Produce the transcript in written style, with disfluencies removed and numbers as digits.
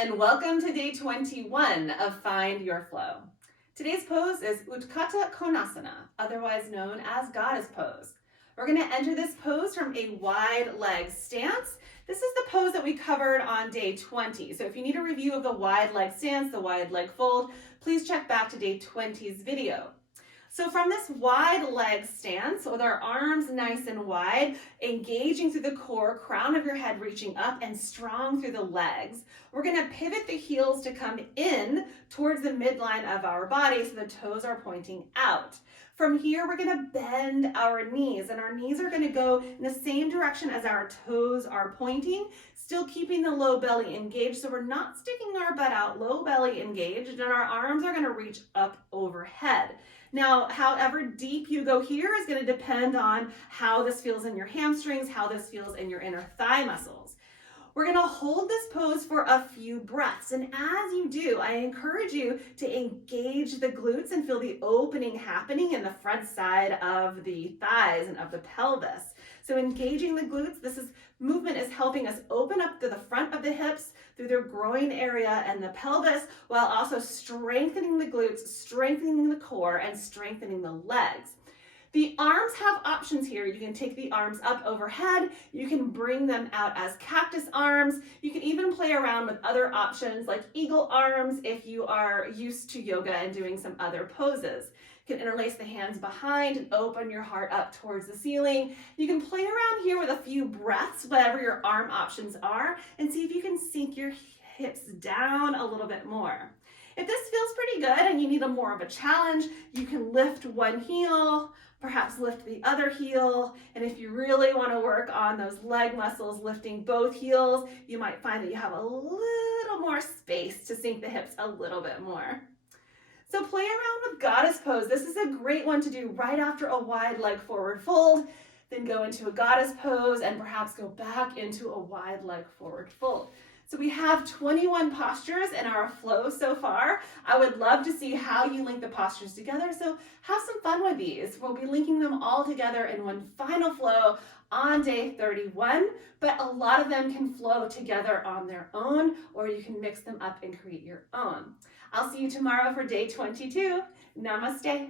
and welcome to day 21 of Find Your Flow. Today's pose is Utkata Konasana, otherwise known as Goddess Pose. We're going to enter this pose from a wide leg stance. This is the pose that we covered on day 20. So if you need a review of the wide leg stance, the wide leg fold, please check back to day 20's video. So from this wide leg stance, with our arms nice and wide, engaging through the core, crown of your head reaching up and strong through the legs, we're going to pivot the heels to come in towards the midline of our body so the toes are pointing out. From here, we're going to bend our knees, and our knees are going to go in the same direction as our toes are pointing, still keeping the low belly engaged, so we're not sticking our butt out, low belly engaged, and our arms are going to reach up overhead. Now, however deep you go here is going to depend on how this feels in your hamstrings, how this feels in your inner thigh muscles. We're going to hold this pose for a few breaths, and as you do, I encourage you to engage the glutes and feel the opening happening in the front side of the thighs and of the pelvis. So engaging the glutes, movement is helping us open up to the front of the hips through their groin area and the pelvis, while also strengthening the glutes, strengthening the core, and strengthening the legs. The arms have options here. You can take the arms up overhead. You can bring them out as cactus arms. You can even play around with other options like eagle arms if you are used to yoga and doing some other poses. You can interlace the hands behind and open your heart up towards the ceiling. You can play around here with a few breaths, whatever your arm options are, and see if you can sink your hips down a little bit more. If this feels pretty good and you need more of a challenge, you can lift one heel, perhaps lift the other heel, and if you really want to work on those leg muscles, lifting both heels, you might find that you have a little more space to sink the hips a little bit more. So play around with Goddess Pose. This is a great one to do right after a wide leg forward fold, then go into a Goddess Pose and perhaps go back into a wide leg forward fold. So we have 21 postures in our flow so far. I would love to see how you link the postures together, so have some fun with these. We'll be linking them all together in one final flow on day 31, but a lot of them can flow together on their own, or you can mix them up and create your own. I'll see you tomorrow for day 22. Namaste.